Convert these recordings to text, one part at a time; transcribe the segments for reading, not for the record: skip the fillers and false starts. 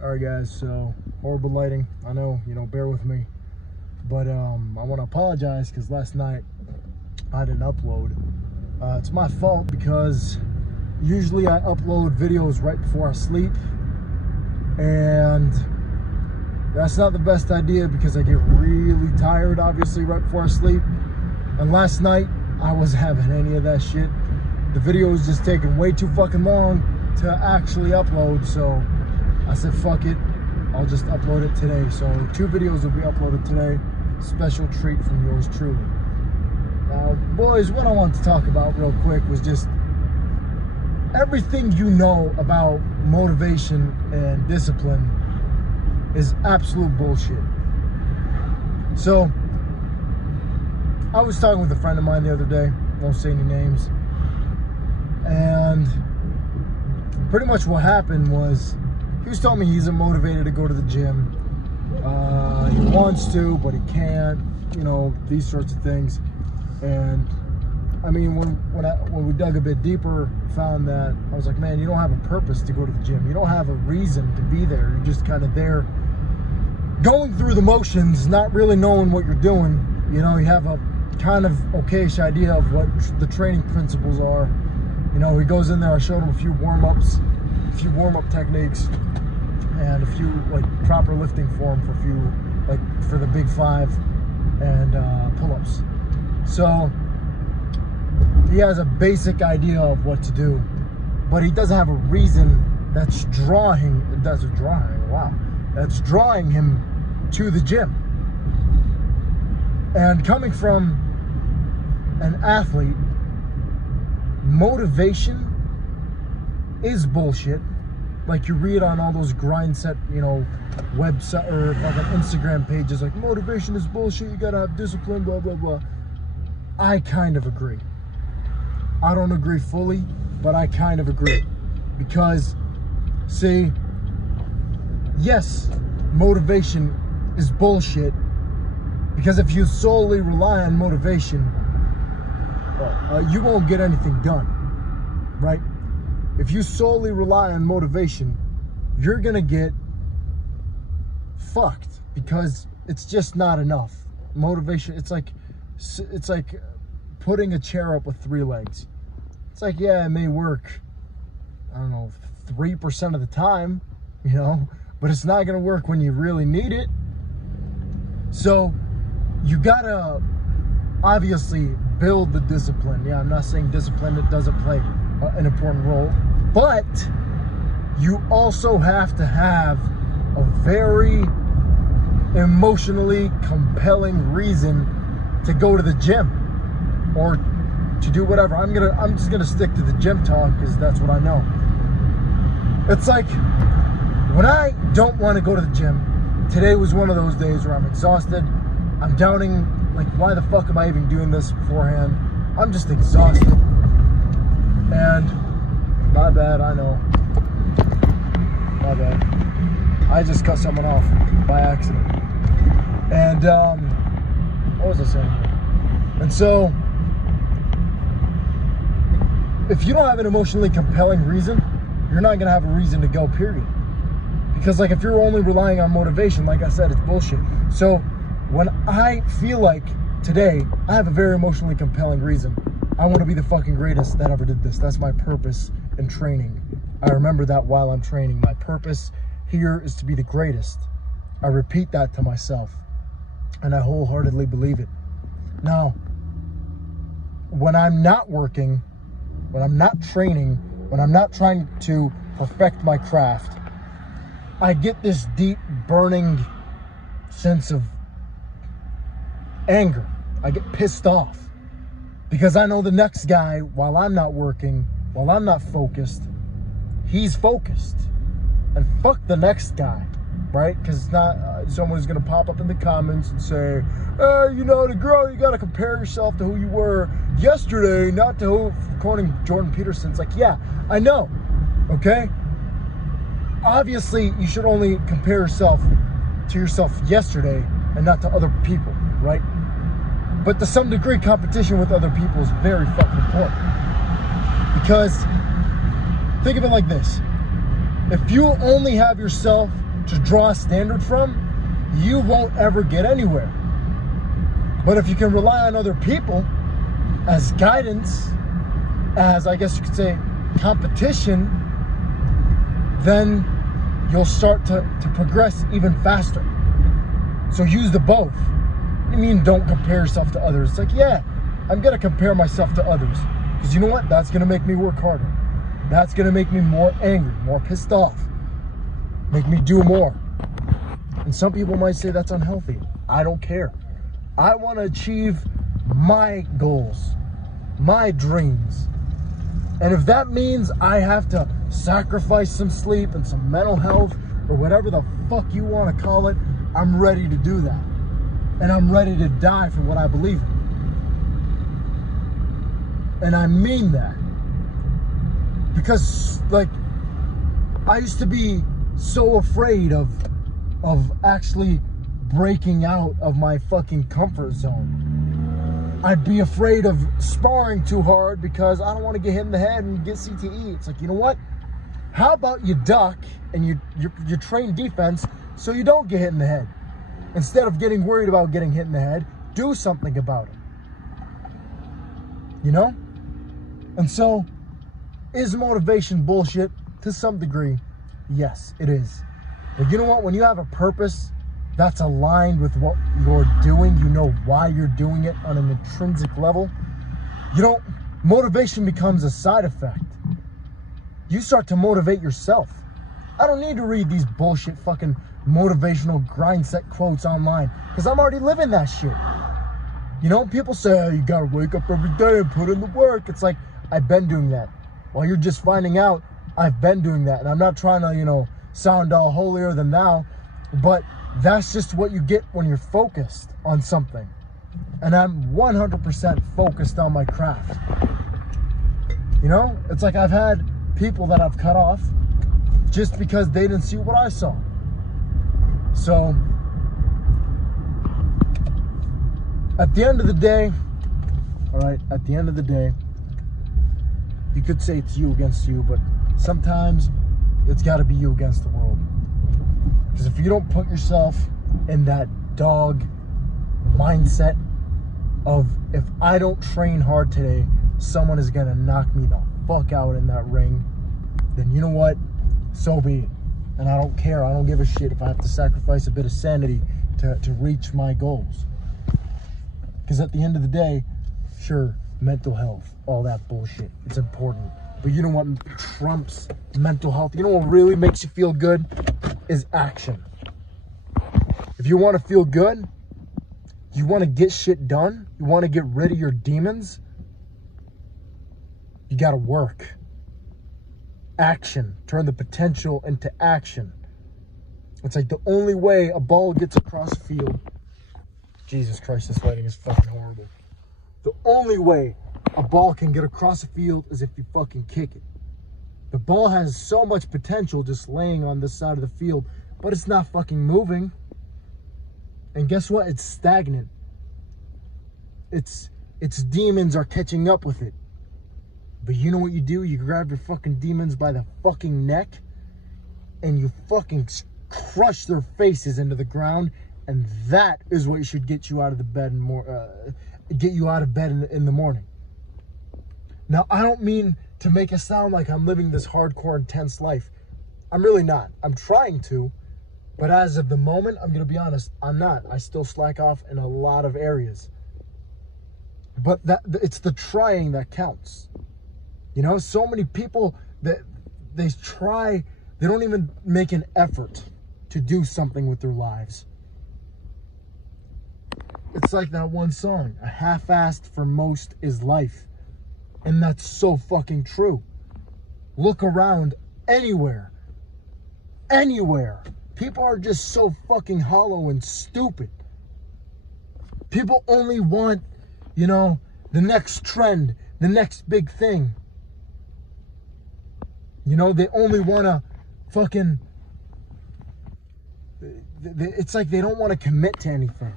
All right, guys, so horrible lighting. I know, bear with me. But I want to apologize because last night I didn't upload. It's my fault because usually I upload videos right before I sleep. And that's not the best idea because I get really tired, obviously, right before I sleep. And last night, I wasn't having any of that shit. The video was just taking way too fucking long to actually upload, so I said, fuck it, I'll just upload it today. So 2 videos will be uploaded today. Special treat from yours truly. Now, boys, what I wanted to talk about real quick was just everything you know about motivation and discipline is absolute bullshit. So, I was talking with a friend of mine the other day, won't say any names, and pretty much what happened was he was telling me he's motivated to go to the gym. He wants to, but he can't, these sorts of things. And I mean, when we dug a bit deeper, found that I was like, man, you don't have a purpose to go to the gym. You don't have a reason to be there. You're just kind of there going through the motions, not really knowing what you're doing. You have a kind of okayish idea of what the training principles are. He goes in there, I showed him a few warm-ups, a few warm-up techniques, and a few proper lifting form for a few, for the big 5 and pull-ups. So he has a basic idea of what to do, but he doesn't have a reason that's drawing him to the gym. And coming from an athlete, motivation is bullshit. Like you read on all those grind set, website or Instagram pages, like motivation is bullshit, you gotta have discipline, blah, blah, blah. I kind of agree. I don't agree fully, but I kind of agree. Because, see, yes, motivation is bullshit. Because if you solely rely on motivation, you won't get anything done, right? If you solely rely on motivation, you're gonna get fucked because it's just not enough. Motivation, it's like putting a chair up with 3 legs. It's like, yeah, it may work, I don't know, 3% of the time, but it's not gonna work when you really need it. So you gotta obviously build the discipline. Yeah, I'm not saying discipline that doesn't play an important role, but you also have to have a very emotionally compelling reason to go to the gym or to do whatever. I'm just gonna stick to the gym talk because that's what I know. It's like when I don't want to go to the gym, today was one of those days where I'm exhausted. I'm doubting, why the fuck am I even doing this beforehand? I'm just exhausted. And my bad, I know. My bad. I just cut someone off by accident. And what was I saying? And so, if you don't have an emotionally compelling reason, you're not gonna have a reason to go, period. Because if you're only relying on motivation, like I said, it's bullshit. So when I feel like today, I have a very emotionally compelling reason. I want to be the fucking greatest that ever did this. That's my purpose in training. I remember that while I'm training. My purpose here is to be the greatest. I repeat that to myself, and I wholeheartedly believe it. Now, when I'm not working, when I'm not training, when I'm not trying to perfect my craft, I get this deep, burning sense of anger. I get pissed off because I know the next guy, while I'm not working, while I'm not focused, he's focused. And fuck the next guy, right? Because it's not someone's gonna pop up in the comments and say, to grow, you gotta compare yourself to who you were yesterday, not to who, quoting Jordan Peterson's. Yeah, I know, okay? Obviously, you should only compare yourself to yourself yesterday and not to other people, right? But to some degree, competition with other people is very fucking important. Because think of it like this. If you only have yourself to draw a standard from, you won't ever get anywhere. But if you can rely on other people as guidance, as I guess you could say competition, then you'll start to progress even faster. So use the both. What do you mean don't compare yourself to others? It's like, yeah, I'm gonna compare myself to others. Because you know what? That's gonna make me work harder. That's gonna make me more angry, more pissed off. Make me do more. And some people might say that's unhealthy. I don't care. I wanna achieve my goals, my dreams. And if that means I have to sacrifice some sleep and some mental health or whatever the fuck you want to call it, I'm ready to do that. And I'm ready to die for what I believe in. And I mean that. Because, like, I used to be so afraid of actually breaking out of my fucking comfort zone. I'd be afraid of sparring too hard because I don't want to get hit in the head and get CTE. It's like, you know what? How about you duck and you train defense so you don't get hit in the head? Instead of getting worried about getting hit in the head, do something about it. You know? And so, is motivation bullshit? To some degree, yes, it is. But you know what? When you have a purpose that's aligned with what you're doing, you know why you're doing it on an intrinsic level, motivation becomes a side effect. You start to motivate yourself. I don't need to read these bullshit fucking motivational grind set quotes online because I'm already living that shit. You know, people say, oh, you gotta wake up every day and put in the work. It's like, I've been doing that. Well, you're just finding out I've been doing that. And I'm not trying to, sound all holier than thou, but that's just what you get when you're focused on something. And I'm 100% focused on my craft. It's like I've had people that I've cut off just because they didn't see what I saw. So, at the end of the day, all right, at the end of the day, you could say it's you against you, but sometimes it's got to be you against the world. Because if you don't put yourself in that dog mindset of, if I don't train hard today, someone is going to knock me the fuck out in that ring, then you know what? So be it. And I don't care. I don't give a shit if I have to sacrifice a bit of sanity to reach my goals. Because at the end of the day, sure, mental health, all that bullshit, it's important. But you know what trumps mental health? You know what really makes you feel good? Is action. If you want to feel good, you want to get shit done, you want to get rid of your demons, you got to work. Action. Turn the potential into action. It's like the only way a ball gets across the field. Jesus Christ, this lighting is fucking horrible. The only way a ball can get across the field is if you fucking kick it. The ball has so much potential just laying on this side of the field, but it's not fucking moving. And guess what? It's stagnant. Its demons are catching up with it. But you know what you do? You grab your fucking demons by the fucking neck and you fucking crush their faces into the ground, and that is what should get you out of the bed and get you out of bed in the morning. Now, I don't mean to make it sound like I'm living this hardcore, intense life. I'm really not. I'm trying to, but as of the moment, I'm going to be honest, I'm not. I still slack off in a lot of areas. But it's the trying that counts. So many people that they don't even make an effort to do something with their lives. It's like that one song, a half-assed for most is life. And that's so fucking true. Look around anywhere. Anywhere. People are just so fucking hollow and stupid. People only want, the next trend, the next big thing. They only want to fucking... It's like they don't want to commit to anything.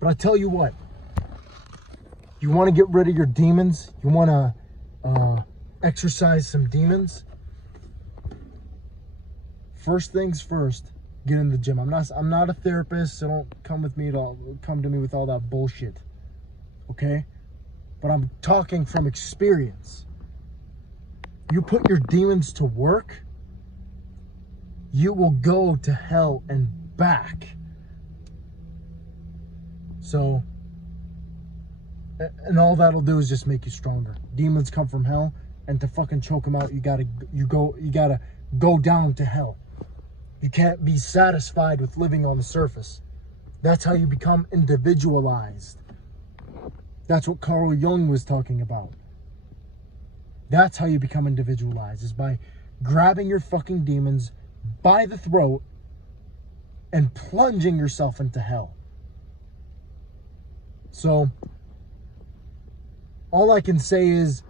But I tell you what. You want to get rid of your demons? You want to exercise some demons? first things first, get in the gym. I'm not a therapist, so don't come to me with all that bullshit. Okay? But I'm talking from experience. You put your demons to work, you will go to hell and back. So, and all that'll do is just make you stronger. Demons come from hell, and to fucking choke them out, you gotta go down to hell. You can't be satisfied with living on the surface. That's how you become individualized. That's what Carl Jung was talking about. That's how you become individualized, is by grabbing your fucking demons by the throat and plunging yourself into hell. So, all I can say is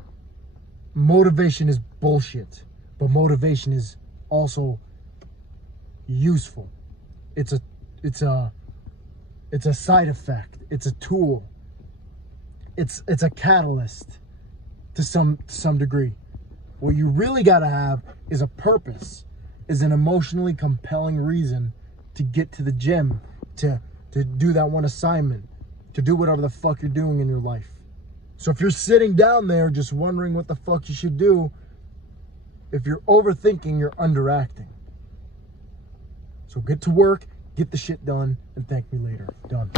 motivation is bullshit, but motivation is also useful. It's a side effect. It's a tool. It's a catalyst to some degree. What you really got to have is a purpose, is an emotionally compelling reason to get to the gym, to do that one assignment, to do whatever the fuck you're doing in your life. So if you're sitting down there just wondering what the fuck you should do, if you're overthinking, you're underacting. So get to work, get the shit done, and thank me later. Done.